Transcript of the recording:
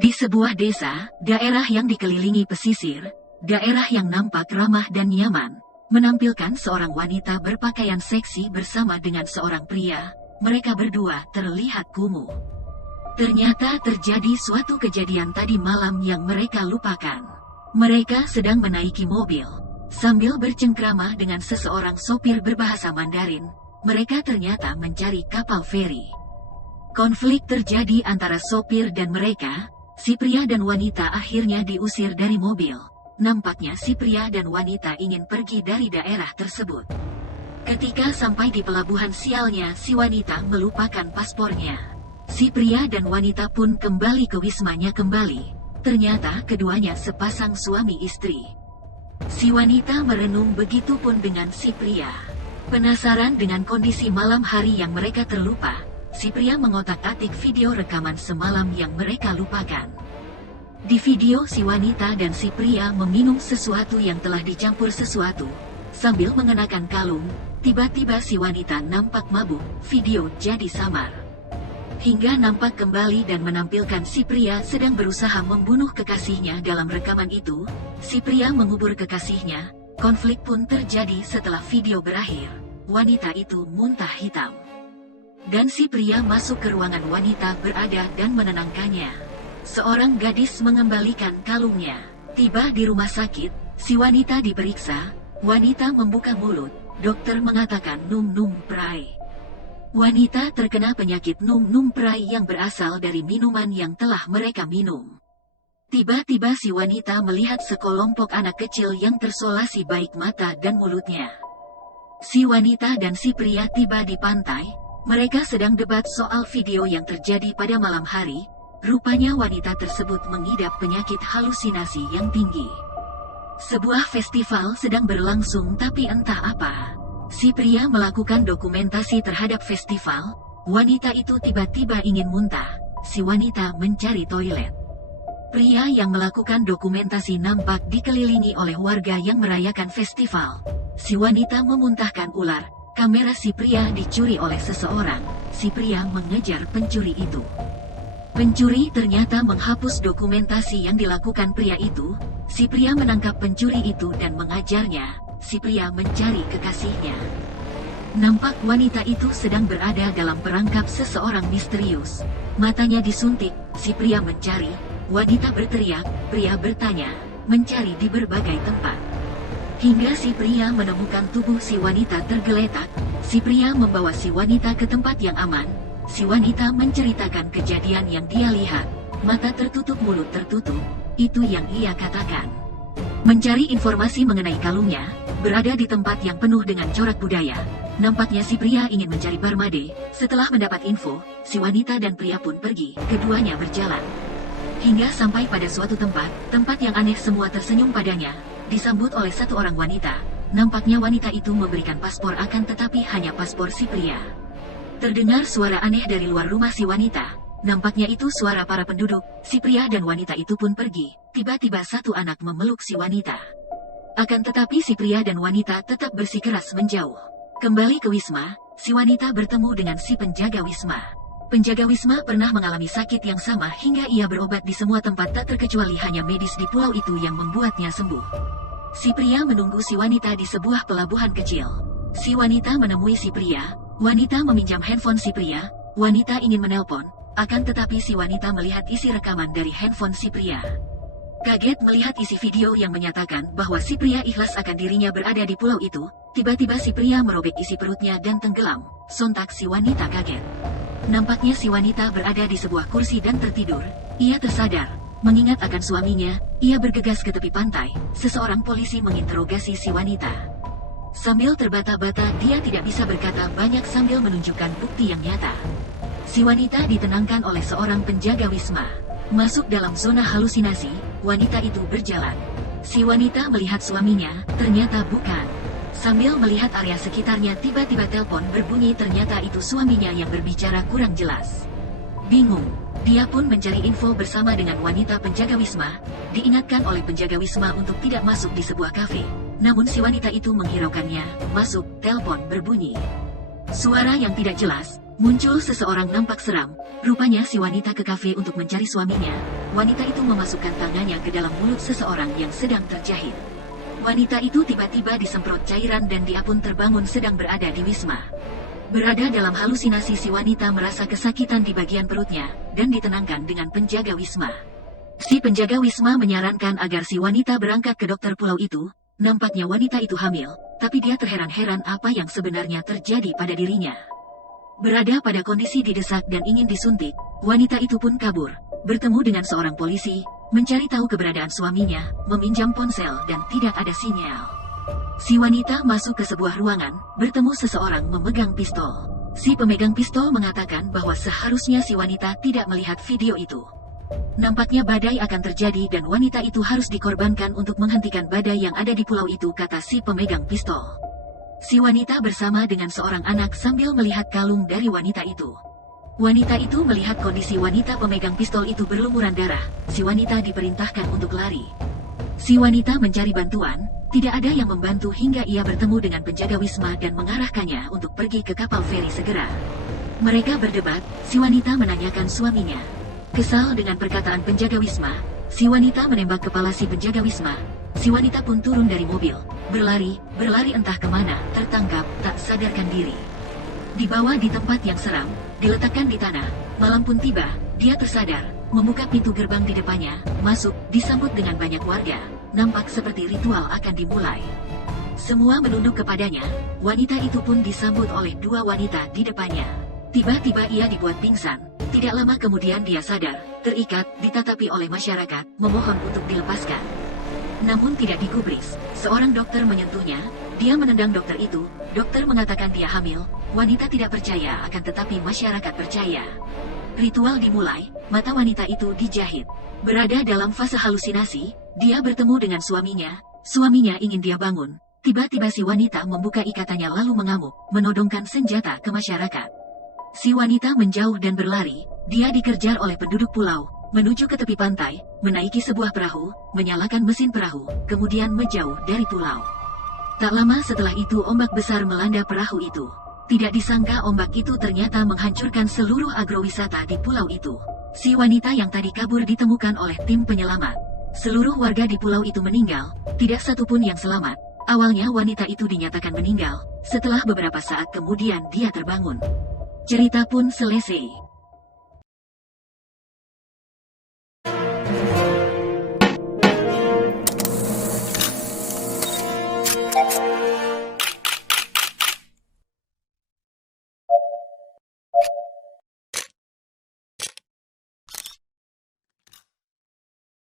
Di sebuah desa, daerah yang dikelilingi pesisir, daerah yang nampak ramah dan nyaman, menampilkan seorang wanita berpakaian seksi bersama dengan seorang pria. Mereka berdua terlihat kumuh. Ternyata terjadi suatu kejadian tadi malam yang mereka lupakan. Mereka sedang menaiki mobil. Sambil bercengkrama dengan seseorang sopir berbahasa Mandarin, mereka ternyata mencari kapal feri. Konflik terjadi antara sopir dan mereka. Si pria dan wanita akhirnya diusir dari mobil. Nampaknya si pria dan wanita ingin pergi dari daerah tersebut. Ketika sampai di pelabuhan, sialnya si wanita melupakan paspornya. Si pria dan wanita pun kembali ke wismanya kembali. Ternyata keduanya sepasang suami istri. Si wanita merenung, begitu pun dengan si pria. Penasaran dengan kondisi malam hari yang mereka terlupa, si pria mengotak-atik video rekaman semalam yang mereka lupakan. Di video, si wanita dan si pria meminum sesuatu yang telah dicampur sesuatu. Sambil mengenakan kalung, tiba-tiba si wanita nampak mabuk. Video jadi samar. Hingga nampak kembali dan menampilkan si pria sedang berusaha membunuh kekasihnya. Dalam rekaman itu, si pria mengubur kekasihnya. Konflik pun terjadi setelah video berakhir. Wanita itu muntah hitam. Dan si pria masuk ke ruangan wanita berada dan menenangkannya. Seorang gadis mengembalikan kalungnya. Tiba di rumah sakit, si wanita diperiksa. Wanita membuka mulut. Dokter mengatakan num-num prai. Wanita terkena penyakit num-num prai yang berasal dari minuman yang telah mereka minum. Tiba-tiba si wanita melihat sekelompok anak kecil yang tersolasi baik mata dan mulutnya. Si wanita dan si pria tiba di pantai. Mereka sedang debat soal video yang terjadi pada malam hari. Rupanya wanita tersebut mengidap penyakit halusinasi yang tinggi. Sebuah festival sedang berlangsung, tapi entah apa. Si pria melakukan dokumentasi terhadap festival. Wanita itu tiba-tiba ingin muntah. Si wanita mencari toilet. Pria yang melakukan dokumentasi nampak dikelilingi oleh warga yang merayakan festival. Si wanita memuntahkan ular. Kamera si pria dicuri oleh seseorang. Si pria mengejar pencuri itu. Pencuri ternyata menghapus dokumentasi yang dilakukan pria itu. Si pria menangkap pencuri itu dan mengajarnya. Si pria mencari kekasihnya. Nampak wanita itu sedang berada dalam perangkap seseorang misterius. Matanya disuntik. Si pria mencari. Wanita berteriak. Pria bertanya. Mencari di berbagai tempat. Hingga si pria menemukan tubuh si wanita tergeletak. Si pria membawa si wanita ke tempat yang aman. Si wanita menceritakan kejadian yang dia lihat. Mata tertutup, mulut tertutup. Itu yang ia katakan. Mencari informasi mengenai kalungnya. Berada di tempat yang penuh dengan corak budaya. Nampaknya si pria ingin mencari Barmade. Setelah mendapat info, si wanita dan pria pun pergi. Keduanya berjalan. Hingga sampai pada suatu tempat yang aneh. Semua tersenyum padanya. Disambut oleh satu orang wanita. Nampaknya wanita itu memberikan paspor, akan tetapi hanya paspor si pria. Terdengar suara aneh dari luar rumah si wanita. Nampaknya itu suara para penduduk. Si pria dan wanita itu pun pergi. Tiba-tiba satu anak memeluk si wanita. Akan tetapi si pria dan wanita tetap bersikeras menjauh. Kembali ke wisma, si wanita bertemu dengan si penjaga wisma. Penjaga wisma pernah mengalami sakit yang sama hingga ia berobat di semua tempat, tak terkecuali hanya medis di pulau itu yang membuatnya sembuh. Si pria menunggu si wanita di sebuah pelabuhan kecil. Si wanita menemui si pria. Wanita meminjam handphone si pria. Wanita ingin menelpon, akan tetapi si wanita melihat isi rekaman dari handphone si pria. Kaget melihat isi video yang menyatakan bahwa si pria ikhlas akan dirinya berada di pulau itu. Tiba-tiba si pria merobek isi perutnya dan tenggelam. Sontak si wanita kaget. Nampaknya si wanita berada di sebuah kursi dan tertidur. Ia tersadar. Mengingat akan suaminya, ia bergegas ke tepi pantai. Seseorang polisi menginterogasi si wanita. Sambil terbata-bata, dia tidak bisa berkata banyak sambil menunjukkan bukti yang nyata. Si wanita ditenangkan oleh seorang penjaga wisma. Masuk dalam zona halusinasi, wanita itu berjalan. Si wanita melihat suaminya, ternyata bukan. Sambil melihat area sekitarnya, tiba-tiba telepon berbunyi. Ternyata itu suaminya yang berbicara kurang jelas. Bingung, dia pun mencari info bersama dengan wanita penjaga wisma. Diingatkan oleh penjaga wisma untuk tidak masuk di sebuah kafe. Namun si wanita itu menghiraukannya. Masuk, telepon berbunyi. Suara yang tidak jelas. Muncul seseorang nampak seram. Rupanya si wanita ke kafe untuk mencari suaminya. wanita itu memasukkan tangannya ke dalam mulut seseorang yang sedang terjahit. Wanita itu tiba-tiba disemprot cairan dan dia pun terbangun sedang berada di wisma. Berada dalam halusinasi, si wanita merasa kesakitan di bagian perutnya dan ditenangkan dengan penjaga wisma. Si penjaga wisma menyarankan agar si wanita berangkat ke dokter pulau itu. Nampaknya wanita itu hamil, tapi dia terheran-heran apa yang sebenarnya terjadi pada dirinya. Berada pada kondisi didesak dan ingin disuntik, wanita itu pun kabur, bertemu dengan seorang polisi, mencari tahu keberadaan suaminya, meminjam ponsel dan tidak ada sinyal. Si wanita masuk ke sebuah ruangan, bertemu seseorang memegang pistol. Si pemegang pistol mengatakan bahwa seharusnya si wanita tidak melihat video itu. Nampaknya badai akan terjadi dan wanita itu harus dikorbankan untuk menghentikan badai yang ada di pulau itu, kata si pemegang pistol. Si wanita bersama dengan seorang anak sambil melihat kalung dari wanita itu. Wanita itu melihat kondisi wanita pemegang pistol itu berlumuran darah. Si wanita diperintahkan untuk lari. Si wanita mencari bantuan, tidak ada yang membantu hingga ia bertemu dengan penjaga wisma dan mengarahkannya untuk pergi ke kapal feri segera. Mereka berdebat, si wanita menanyakan suaminya. Kesal dengan perkataan penjaga wisma, si wanita menembak kepala si penjaga wisma. Si wanita pun turun dari mobil, berlari entah kemana, tertangkap, tak sadarkan diri. Dibawa di tempat yang seram, diletakkan di tanah. Malam pun tiba, dia tersadar, membuka pintu gerbang di depannya, masuk, disambut dengan banyak warga. Nampak seperti ritual akan dimulai. Semua menunduk kepadanya, wanita itu pun disambut oleh dua wanita di depannya. Tiba-tiba ia dibuat pingsan. Tidak lama kemudian dia sadar, terikat, ditatapi oleh masyarakat, memohon untuk dilepaskan. Namun tidak digubris, seorang dokter menyentuhnya, dia menendang dokter itu, dokter mengatakan dia hamil, wanita tidak percaya akan tetapi masyarakat percaya. Ritual dimulai, mata wanita itu dijahit. Berada dalam fase halusinasi, dia bertemu dengan suaminya ingin dia bangun, tiba-tiba si wanita membuka ikatannya lalu mengamuk, menodongkan senjata ke masyarakat. Si wanita menjauh dan berlari, dia dikejar oleh penduduk pulau, menuju ke tepi pantai, menaiki sebuah perahu, menyalakan mesin perahu, kemudian menjauh dari pulau. Tak lama setelah itu ombak besar melanda perahu itu. Tidak disangka ombak itu ternyata menghancurkan seluruh agrowisata di pulau itu. Si wanita yang tadi kabur ditemukan oleh tim penyelamat. Seluruh warga di pulau itu meninggal, tidak satupun yang selamat. Awalnya wanita itu dinyatakan meninggal, setelah beberapa saat kemudian dia terbangun. Cerita pun selesai.